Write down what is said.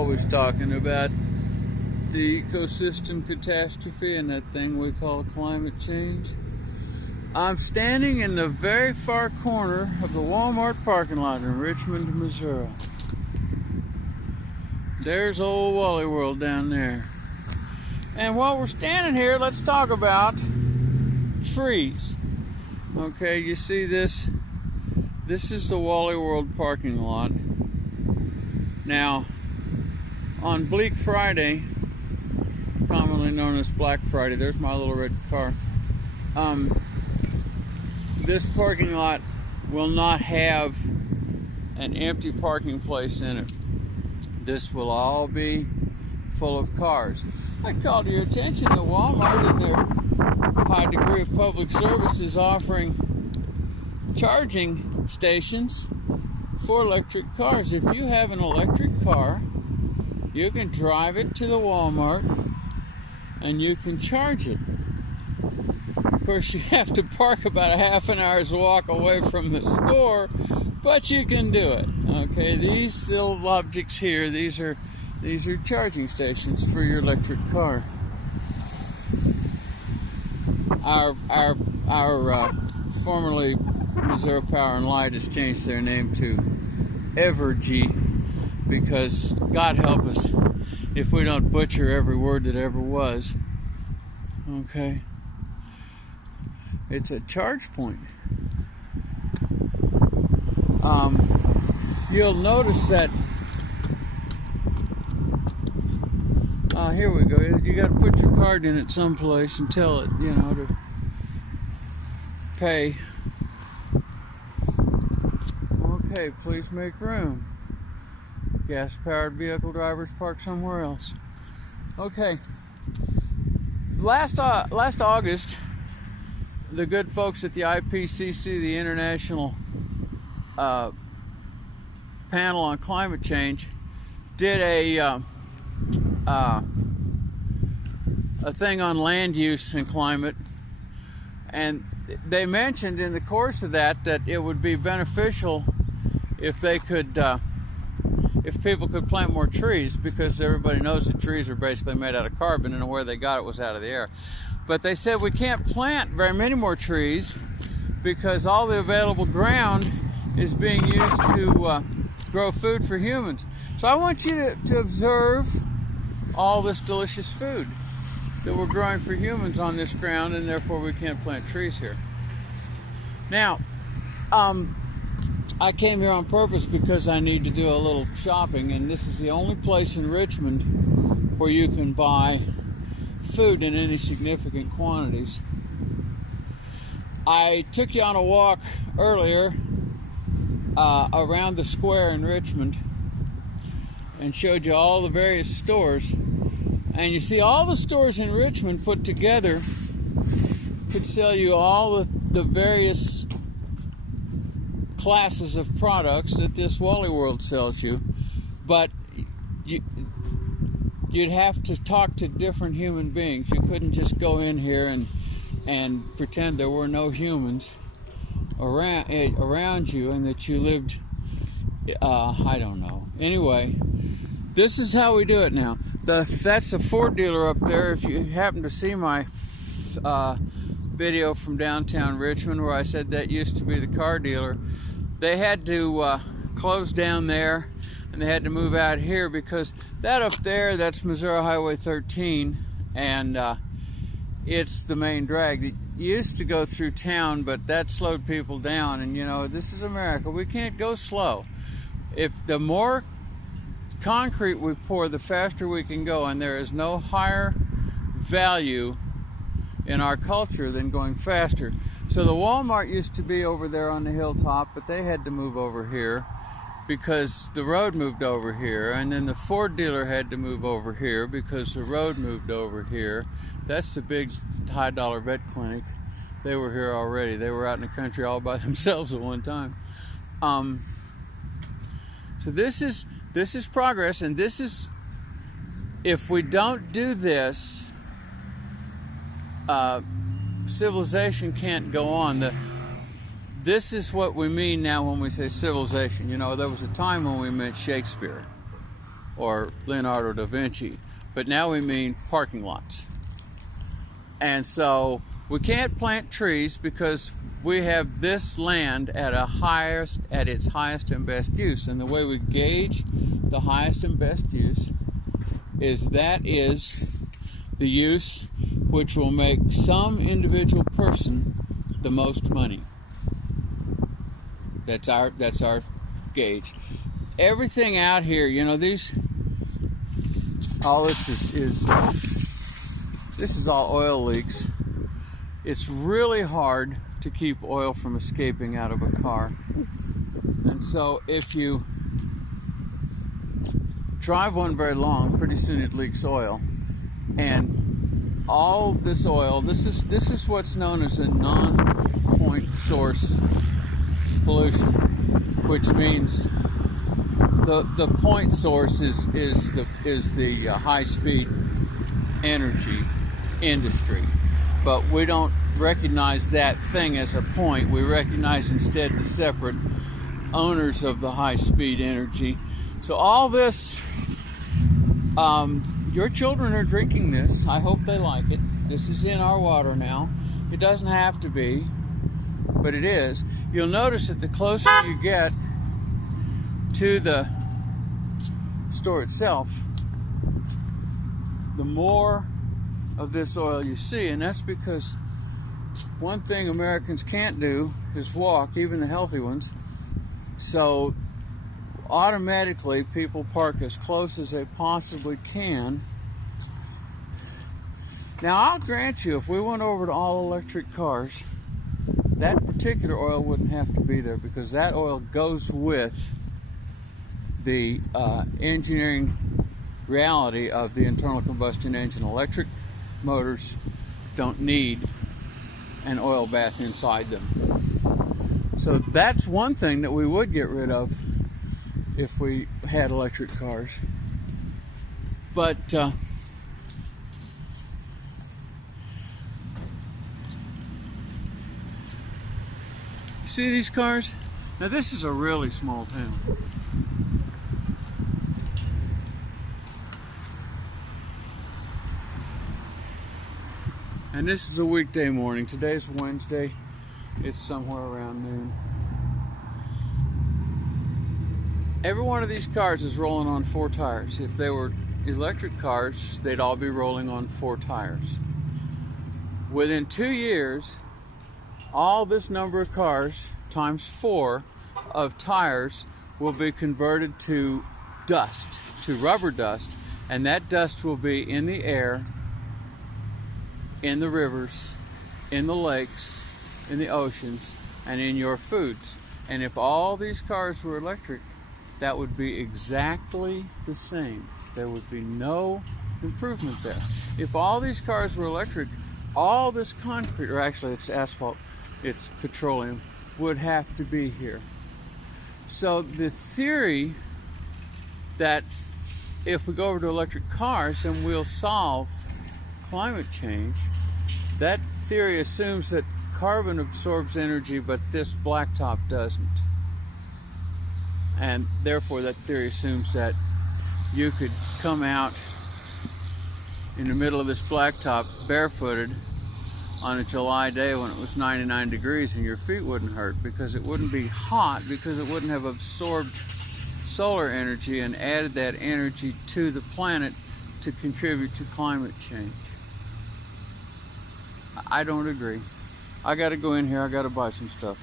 always talking about the ecosystem catastrophe and that thing we call climate change. I'm standing in the very far corner of the Walmart parking lot in Richmond, Missouri. There's old Wally World down there. And while we're standing here, let's talk about trees. Okay, you see this? This is the Wally World parking lot. Now, on Bleak Friday, commonly known as Black Friday, there's my little red car. This parking lot will not have an empty parking place in it. This will all be full of cars. I called your attention to Walmart and their high degree of public service is offering charging stations for electric cars. If you have an electric car, you can drive it to the Walmart and you can charge it. Of course, you have to park about a half an hour's walk away from the store, but you can do it. Okay, these little objects here, these are charging stations for your electric car. Our formerly Missouri Power and Light has changed their name to Evergy, because God help us if we don't butcher every word that ever was. Okay, it's a charge point. You'll notice that here we go. You got to put your card in at some place and tell it, to pay. Okay, please make room. Gas-powered vehicle drivers park somewhere else. Okay. Last August, the good folks at the IPCC, the International Panel on Climate Change, did a thing on land use and climate, and they mentioned in the course of that it would be beneficial if they could, if people could plant more trees, because everybody knows that trees are basically made out of carbon, and where they got it was out of the air. But they said we can't plant very many more trees because all the available ground is being used to grow food for humans. So I want you to observe all this delicious food that we're growing for humans on this ground, and therefore we can't plant trees here. Now, I came here on purpose because I need to do a little shopping, and this is the only place in Richmond where you can buy food in any significant quantities. I took you on a walk earlier around the square in Richmond and showed you all the various stores. And you see, all the stores in Richmond put together could sell you all the various classes of products that this Wally World sells you, but you'd have to talk to different human beings. You couldn't just go in here and pretend there were no humans around you and that you lived, I don't know. Anyway, this is how we do it now. That's a Ford dealer up there. If you happen to see my video from downtown Richmond where I said that used to be the car dealer, they had to close down there and they had to move out here because that up there, that's Missouri Highway 13, and it's the main drag. It used to go through town, but that slowed people down, and this is America. We can't go slow. If the more concrete we pour, the faster we can go, and there is no higher value in our culture than going faster. So the Walmart used to be over there on the hilltop, but they had to move over here because the road moved over here, and then the Ford dealer had to move over here because the road moved over here. That's the big high-dollar vet clinic. They were here already. They were out in the country all by themselves at one time. So this is progress, and this is, if we don't do this, civilization can't go on. This is what we mean now when we say civilization. There was a time when we meant Shakespeare or Leonardo da Vinci, but now we mean parking lots. And so we can't plant trees because we have this land at its highest and best use. And the way we gauge the highest and best use is the use which will make some individual person the most money. That's our gauge. Everything out here, you know, this is all oil leaks. It's really hard to keep oil from escaping out of a car. And so if you drive one very long, pretty soon it leaks oil. And all this oil, this is what's known as a non-point source pollution, which means the point source is the high-speed energy industry, but we don't recognize that thing as a point. We recognize instead the separate owners of the high-speed energy. So all this, your children are drinking this. I hope they like it. This is in our water now. It doesn't have to be, but it is. You'll notice that the closer you get to the store itself, the more of this oil you see, and that's because one thing Americans can't do is walk, even the healthy ones. So automatically people park as close as they possibly can. Now I'll grant you, if we went over to all electric cars, that particular oil wouldn't have to be there, because that oil goes with the engineering reality of the internal combustion engine. Electric motors don't need an oil bath inside them. So that's one thing that we would get rid of if we had electric cars. But see these cars? Now this is a really small town. And this is a weekday morning. Today's Wednesday. It's somewhere around noon. Every one of these cars is rolling on 4 tires. If they were electric cars, they'd all be rolling on 4 tires. Within 2 years, all this number of cars times 4 of tires will be converted to dust, to rubber dust, and that dust will be in the air, in the rivers, in the lakes, in the oceans, and in your foods. And if all these cars were electric, that would be exactly the same. There would be no improvement there. If all these cars were electric, all this concrete, or actually it's asphalt, it's petroleum, would have to be here. So the theory that if we go over to electric cars, then we'll solve climate change, that theory assumes that carbon absorbs energy, but this blacktop doesn't. And therefore that theory assumes that you could come out in the middle of this blacktop barefooted on a July day when it was 99 degrees and your feet wouldn't hurt, because it wouldn't be hot, because it wouldn't have absorbed solar energy and added that energy to the planet to contribute to climate change. I don't agree. I gotta go in here, I gotta buy some stuff.